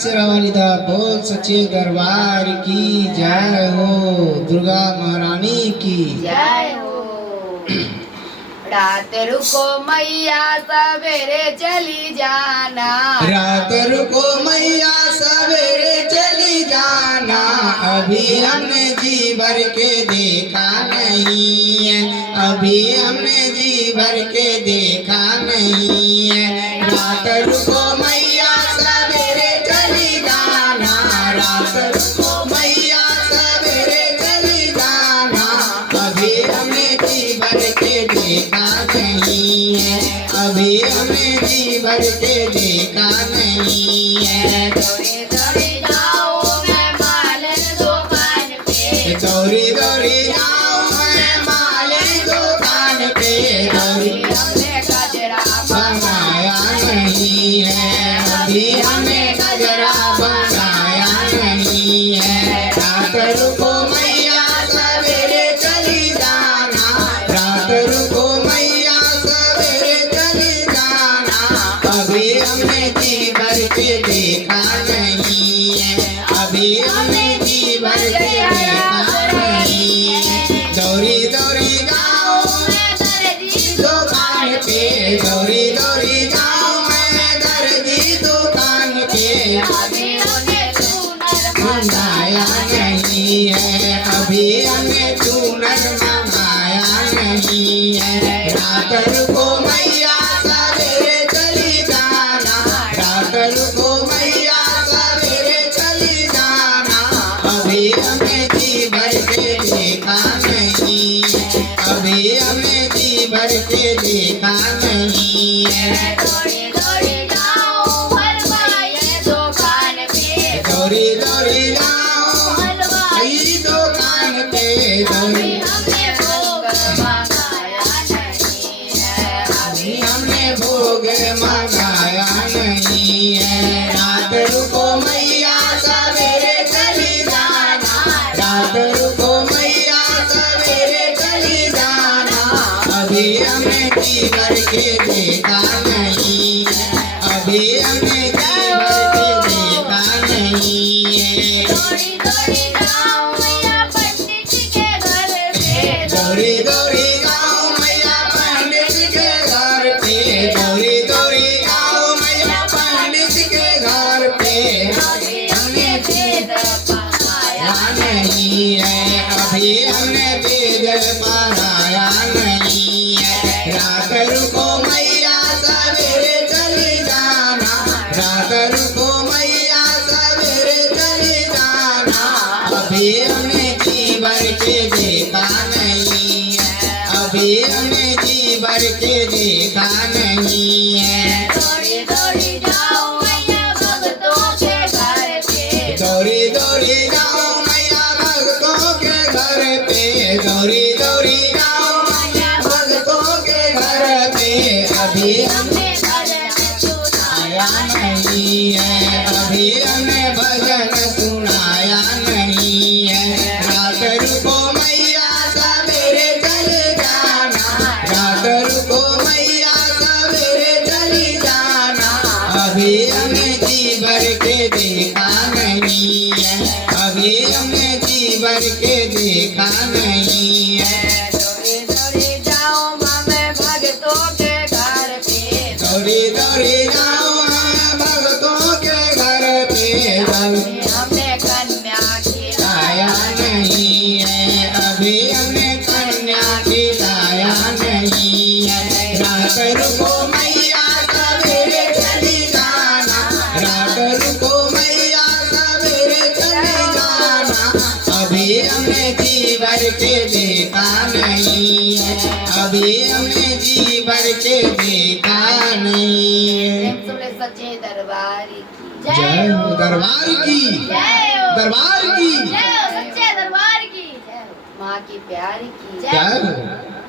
शेरावालीदा बोल सच्चे दरबार की जय हो। दुर्गा महारानी की जय हो। रात रुको मैया सवेरे चली जाना, रात रुको मैया सवेरे चली जाना, अभी हमने जी भर के देखा नहीं है, अभी हमने जी भर के देखा नहीं है। रात रुको मैया सवेरे चली जाना, रात रुको मैया सवेरे चली जाना, अभी हमने जी भर के देखा नहीं है, अभी हमने जी भर के देखा नहीं है। दौड़ी दौड़ी जाऊं मैं मालन दुकान पे, दौड़ी दौड़ी जाऊं मैं मालिन दुकान पे, अभी हमने गजरा बनाया नहीं है, अभी हमें गजरा बनाया नहीं है। रात रुको मैया सवेरे चली जाना, रात रुको मैया सवेरे चली जाना, अभी हमने जी भर के देखा नहीं है, अभी हमने जी भर के देखा नहीं है। दौड़ी दौड़ी जाऊं मैं दर्जी दुकान पे, दौड़ी दौड़ी जाऊं मैं दर्जी दुकान पे, अभी हमें सुनर मंगाया नहीं है, अभी हमें चूनर मंगाया नहीं है। रात रुको मैया सवेरे चली जाना, रात रुको मैया सवेरे चली जाना, अभी हमें जी भर के देखा नहीं है, अभी हमें जी भर के देखा नहीं है। दौड़ी दौड़ी जाऊं हलवाई दुकान पे, दौड़ी दौड़ी जाऊं हलवाई ई दुकान पे, अभी दौड़ी हमने भोग मंगाया नहीं है, अभी हमने भोग मंगाया नहीं है। रात रुको मैया सवेरे चली जाना, रात रुको मैया सवेरे चली जाना, अभी हमने जी भर के देखा नहीं है, अभी हमने जी भर के देखा नहीं है। दौड़ी दौड़ी जाऊं मैया पंडित के घर पे, दौड़ी दौड़ी जाऊं मैया पंडित के घर पे, दौड़ी दौड़ी जाऊं मैया पंडित के घर पे, अभी हमने वेद पढ़ाया पढ़ाया नहीं है, अभी हमने वेद पढ़ाया नहीं है। रात रुको मैया सवेरे चली जाना, रात रुको मैया सवेरे चली जाना, अभी हमने जी भर के देखा नहीं है, अभी हमने जी भर के देखा नहीं है। दौड़ी दौड़ी जाऊं मैया भक्तों के घर पे, दौड़ी दौड़ी जाऊं मैया भक्तों के घर पे, दौड़ी दौड़ी जाऊं मैया भक्तों के घर पे, अभी हमने हमने भजन सुनाया सुनाया नहीं है, अभी हमें भजन सुनाया नहीं है। रात रुको मैया सवेरे चली जाना, रात रुको मैया सवेरे चली जाना, अभी हमें जी भर के देखा नहीं है, अभी हमें जी भर के देखा नहीं है। दौड़ी दौड़ी जाऊं मैं भक्तों के घर पे, दौड़ी दौड़ी जाऊं मैं भक्तों के घर पे, अभी हमने कन्या खिलाया खिलाया नहीं है, अभी हमने कन्या खिलाया नहीं है। रात रुको मैया सवेरे चली जाना, रात रुको मैया सवेरे चली जाना, अभी हमने जी भर के देखा नहीं है, अभी हमने जी भर के देखा नहीं है। सुने सच्चे दरबार की जय हो दरबार की, जय हो दरबार की जय हो सच्चे दरबार की, जय हो माँ की प्यारी की जय हो।